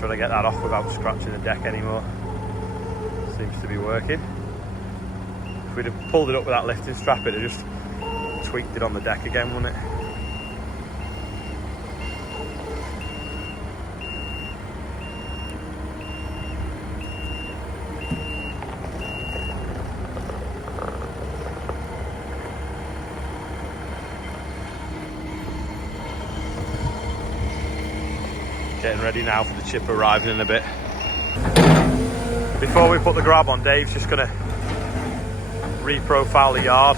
trying to get that off without scratching the deck anymore. Seems to be working. If we'd have pulled it up with that lifting strap, it'd have just tweaked it on the deck again, wouldn't it? Getting ready now for the chip arriving in a bit. Before we put the grab on, Dave's just gonna re-profile the yard.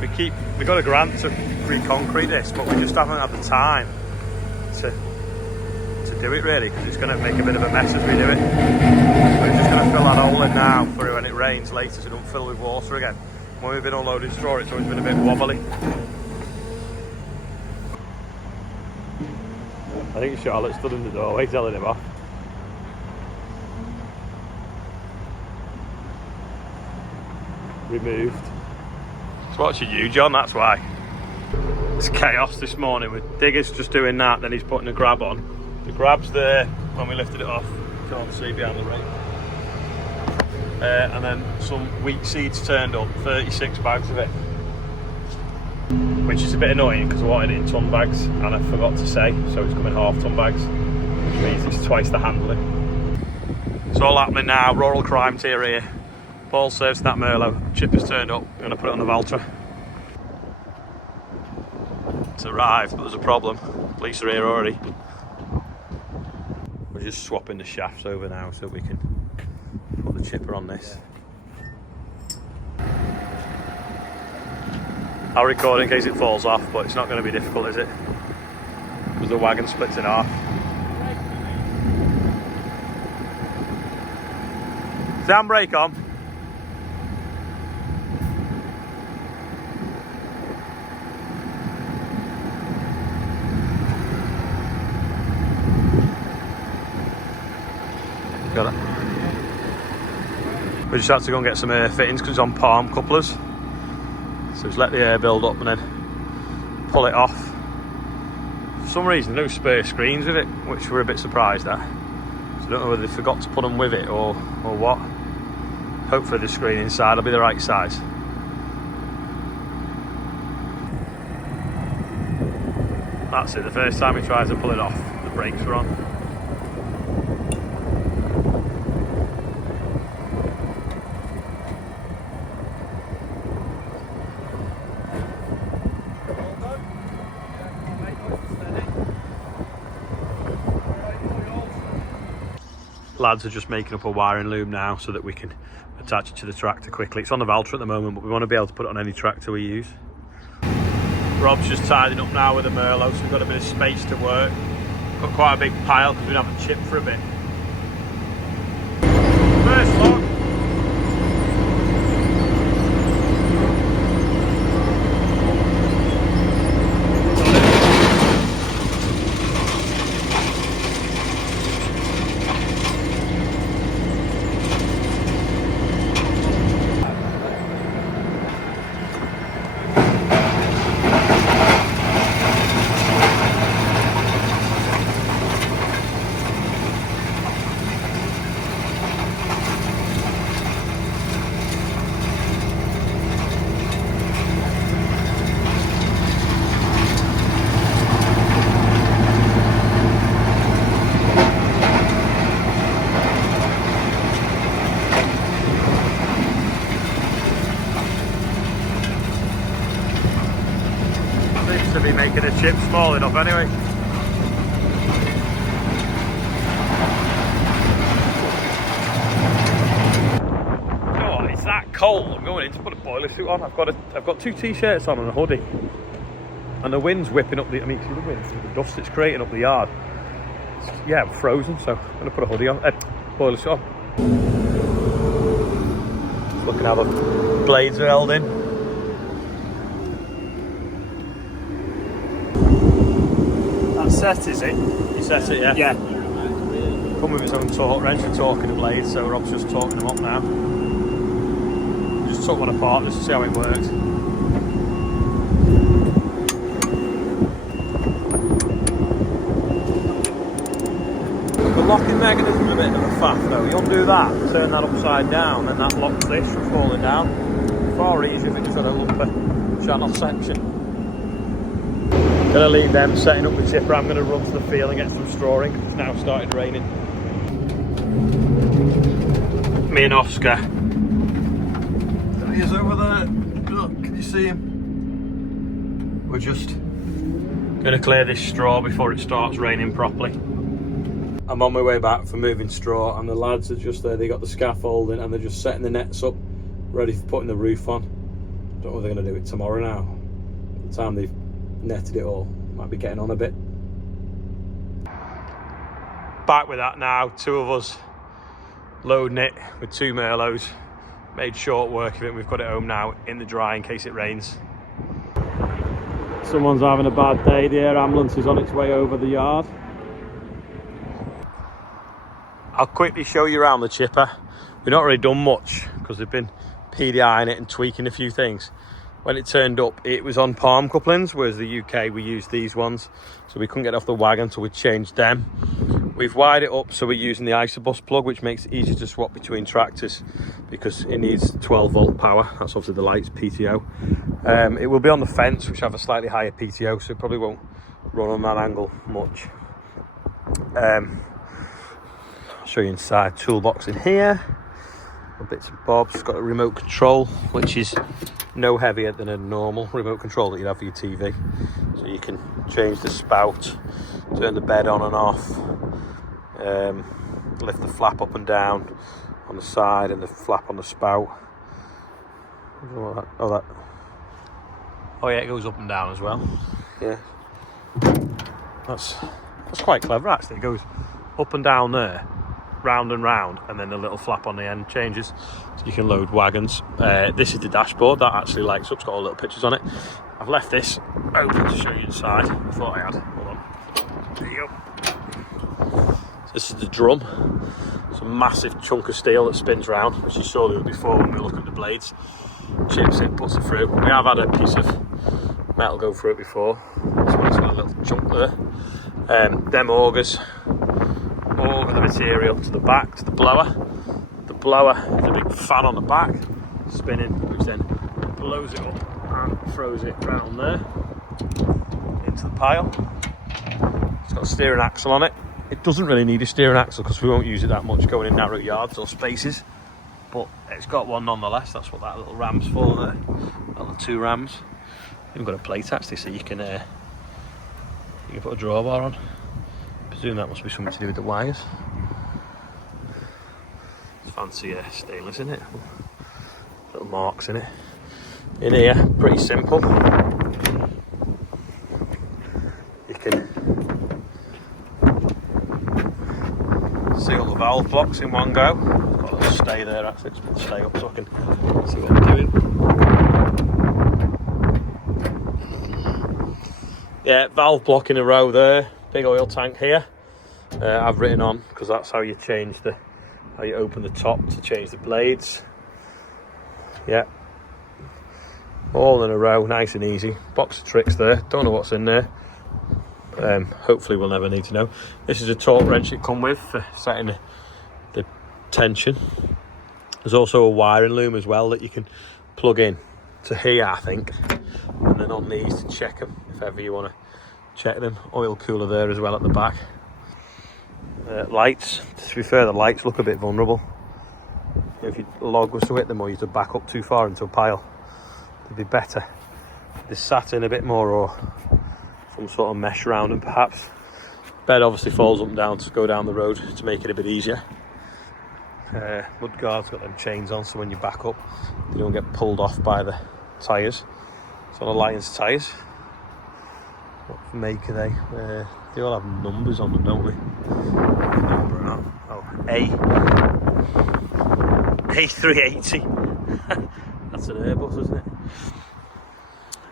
We got a grant to re-concrete this, but we just haven't had the time to do it really, because it's gonna make a bit of a mess as we do it. We're just gonna fill that hole in now for when it rains later, so it don't fill with water again. When we've been unloading straw, it's always been a bit wobbly. I think Charlotte stood in the doorway telling him off. Removed. It's watching you, John, that's why. It's chaos this morning with Digger's just doing that, then he's putting a grab on. The grab's there when we lifted it off, can't see behind the rake. And then some wheat seeds turned up, 36 bags of it. Which is a bit annoying because I wanted it in ton bags and I forgot to say, so it's coming half ton bags, which means it's twice the handling. It's all happening now, rural crime tier here. Paul serves that Merlot, chip has turned up, I'm going to put it on the Valtra. It's arrived, but there's a problem. Police are here already. We're just swapping the shafts over now so we can put the chipper on this. I'll record in case it falls off, but it's not going to be difficult, is it? Because the wagon splits in half. Is the handbrake on? Got it. We just had to go and get some air fittings because it's on palm couplers. So just let the air build up and then pull it off. For some reason, no spare screens with it, which we're a bit surprised at. So I don't know whether they forgot to put them with it or what. Hopefully the screen inside will be the right size. That's it, the first time we tried to pull it off, the brakes were on. Lads are just making up a wiring loom now so that we can attach it to the tractor quickly. It's on the Valtra at the moment, but we want to be able to put it on any tractor we use. Rob's just tidying up now with a Merlot, so we've got a bit of space to work. Got quite a big pile because we haven't chipped for a bit. First log. To be making a chip small enough anyway. You know what, it's that cold. I'm going in to put a boiler suit on. I've got two t-shirts on and a hoodie. And the wind's whipping up the, I mean, see the wind, see the dust it's creating up the yard. Yeah, I'm frozen, so I'm going to put a hoodie on, boiler suit on. Just looking how the blades are held in. Set, is it? You set it, yeah? Yeah. Come with its own torque wrench for torquing the blades, so Rob's just torquing them up now. Just took one apart just to see how it works. locking mechanism is a bit of a faff though. You undo that, turn that upside down, then that locks this from falling down. Far easier if it just had a lumper channel section. Gonna leave them setting up the chipper. I'm gonna run to the field and get some straw in because it's now started raining. Me and Oscar. There he is over there. Look, can you see him? We're just gonna clear this straw before it starts raining properly. I'm on my way back for moving straw and the lads are just there. They got the scaffolding and they're just setting the nets up, ready for putting the roof on. Don't know if they're gonna do it tomorrow now. By the time they've netted it all, might be getting on a bit. Back with that now, two of us loading it with 2 Merlots. Made short work of it. We've got it home now in the dry in case it rains. Someone's having a bad day. The air ambulance is on its way over the yard. I'll quickly show you around the chipper. We've not really done much because we've been PDIing it and tweaking a few things. When it turned up, it was on palm couplings, whereas the UK we used these ones, so we couldn't get off the wagon until we changed them. We've wired it up so we're using the ISOBus plug, which makes it easy to swap between tractors because it needs 12 volt power. That's obviously the lights PTO. It will be on the fence, which have a slightly higher PTO, so it probably won't run on that angle much. I'll show you inside. Toolbox in here, bits and bobs. It's got a remote control, which is no heavier than a normal remote control that you'd have for your TV. So you can change the spout, turn the bed on and off, lift the flap up and down on the side and the flap on the spout. Oh yeah, it goes up and down as well. Yeah, that's quite clever actually. It goes up and down there, round and round, and then a little flap on the end changes, so you can load wagons. This is the dashboard that actually lights up. It's got all little pictures on it. I've left this open to show you inside. I thought I had. Hold on. There you go. This is the drum. It's a massive chunk of steel that spins round, which you saw there before when we were looking at the blades. Chips it, puts it through. We have had a piece of metal go through it before. This one's got a little chunk there. Them augers auger the material to the back, to the blower. The blower is a big fan on the back, spinning, which then blows it up and throws it round there into the pile. It's got a steering axle on it. It doesn't really need a steering axle because we won't use it that much going in narrow yards or spaces, but it's got one nonetheless. That's what that little ram's for there. Little 2 rams. Even got a plate actually, so you can put a drawbar on. I presume that must be something to do with the wires. It's fancy stainless in it. Little marks in it. In here, pretty simple. You can see all the valve blocks in one go. Got a little stay there actually, just put the stay up so I can see what I'm doing. Yeah, valve block in a row there. Big oil tank here. I've written on because that's how you change how you open the top to change the blades. Yeah, all in a row, nice and easy. Box of tricks there. Don't know what's in there. Hopefully we'll never need to know. This is a torque wrench it come with for setting the tension. There's also a wiring loom as well that you can plug in to here, I think, and then on these to check them if ever you want to check them. Oil cooler there as well at the back. Lights, to be fair, the lights look a bit vulnerable. If your log was to hit them or you to back up too far into a pile, it'd be better they sat in a bit more or some sort of mesh around them perhaps. Bed obviously falls up and down to go down the road to make it a bit easier. Mudguard's got them chains on so when you back up they don't get pulled off by the tyres. It's on Alliance tyres. What make are they? They all have numbers on them, don't they? Oh, A380. That's an Airbus, isn't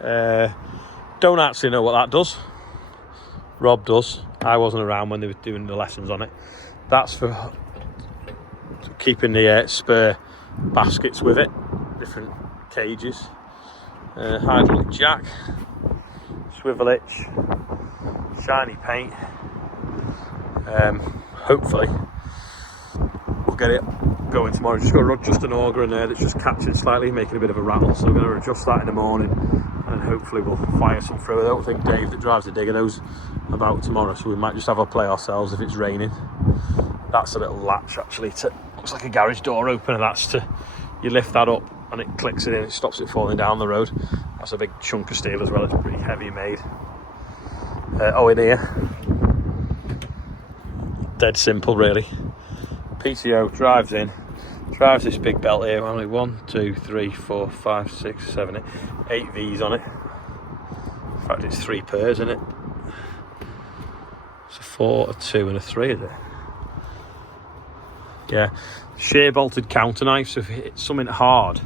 it? Don't actually know what that does. Rob does. I wasn't around when they were doing the lessons on it. That's for keeping the spare baskets with it, different cages. Hydraulic jack, swivel hitch, shiny paint, hopefully we'll get it going tomorrow. Just got just an auger in there that's just catching slightly, making a bit of a rattle, so we're going to adjust that in the morning, and hopefully we'll fire some through. I don't think Dave that drives the digger knows about tomorrow, so we might just have a play ourselves if it's raining. That's a little latch actually, looks like a garage door opener. That's to, you lift that up and it clicks it in, it stops it falling down the road. That's a big chunk of steel as well, it's pretty heavy made. In here, dead simple really. PCO drives in, drives this big belt here, only 1, 2, 3, 4, 5, 6, 7, 8 V's on it. In fact it's 3 pairs, isn't it? It's a 4, a 2 and a 3, is it? Yeah, shear bolted counter knife, so if it hits something hard,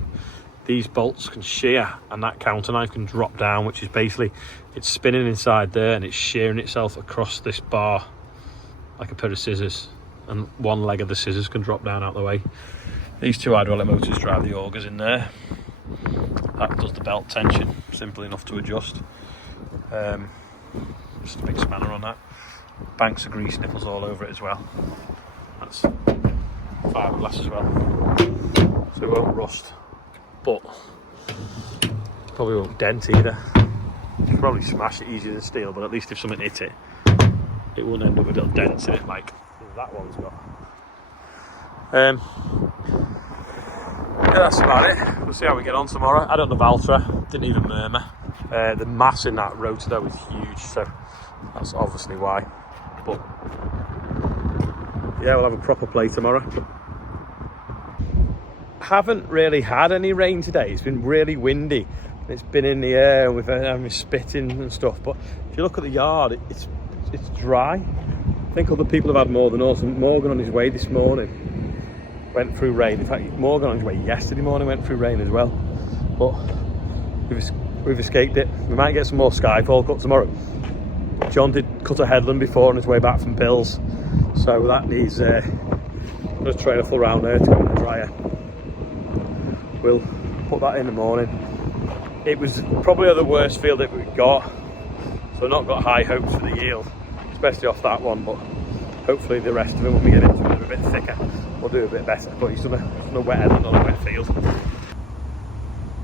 these bolts can shear and that counter knife can drop down, which is basically, it's spinning inside there and it's shearing itself across this bar like a pair of scissors, and one leg of the scissors can drop down out the way. These 2 hydraulic motors drive the augers in there. That does the belt tension, simple enough to adjust. Just a big spanner on that. Banks of grease nipples all over it as well. That's fiberglass as well, so it won't rust, but probably won't dent either. You can probably smash it easier than steel, but at least if something hit it, it won't end up with little dents in it like that one's got. Yeah, that's about it. We'll see how we get on tomorrow. I don't know Valtra, didn't even murmur. The mass in that rotor though is huge, so that's obviously why. But yeah, we'll have a proper play tomorrow. Haven't really had any rain today. It's been really windy. It's been in the air and we've had spitting and stuff. But if you look at the yard, it's dry. I think other people have had more than us. And Morgan on his way this morning went through rain. In fact, Morgan on his way yesterday morning went through rain as well. But we've escaped it. We might get some more skyfall cut tomorrow. John did cut a headland before on his way back from Pills, so that needs a trailer full round there to go in the dryer. We'll put that in the morning. It was probably the worst field that we've got, so not got high hopes for the yield, especially off that one, but hopefully the rest of them, when we get into it a bit thicker, we'll do a bit better. But he's done a wet headland on a wet field.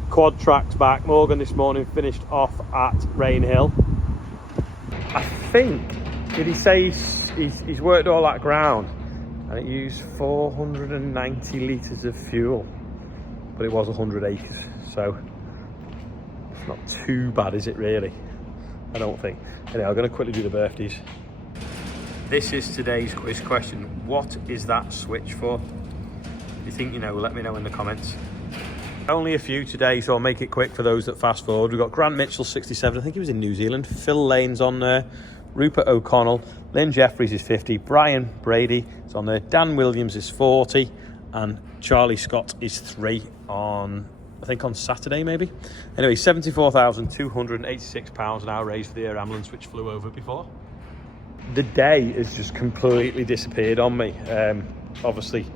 Quad tracks back. Morgan this morning finished off at Rainhill. I think, did he say he's worked all that ground and it used 490 litres of fuel, but it was 100 acres, so it's not too bad, is it really? I don't think. Anyway, I'm going to quickly do the birthdays. This is today's quiz question. What is that switch for? If you think you know, let me know in the comments. Only a few today, so I'll make it quick for those that fast forward. We've got Grant Mitchell, 67. I think he was in New Zealand. Phil Lane's on there. Rupert O'Connell. Lynn Jeffries is 50. Brian Brady is on there. Dan Williams is 40. And Charlie Scott is 3 on, I think on Saturday maybe. Anyway, £74,286 now raised for the air ambulance which flew over before. The day has just completely disappeared on me. Obviously,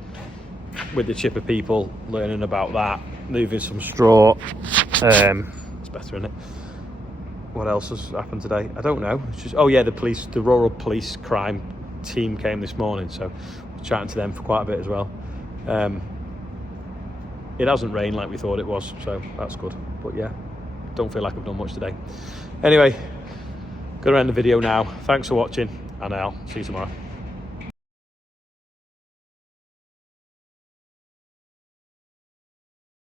with the chipper people, learning about that, moving some straw. It's better, isn't it? What else has happened today? I don't know. It's just, oh yeah, the rural police crime team came this morning, so we're chatting to them for quite a bit as well. It hasn't rained like we thought it was, so that's good. But yeah, don't feel like I've done much today. Anyway, gonna end the video now. Thanks for watching, and I'll see you tomorrow.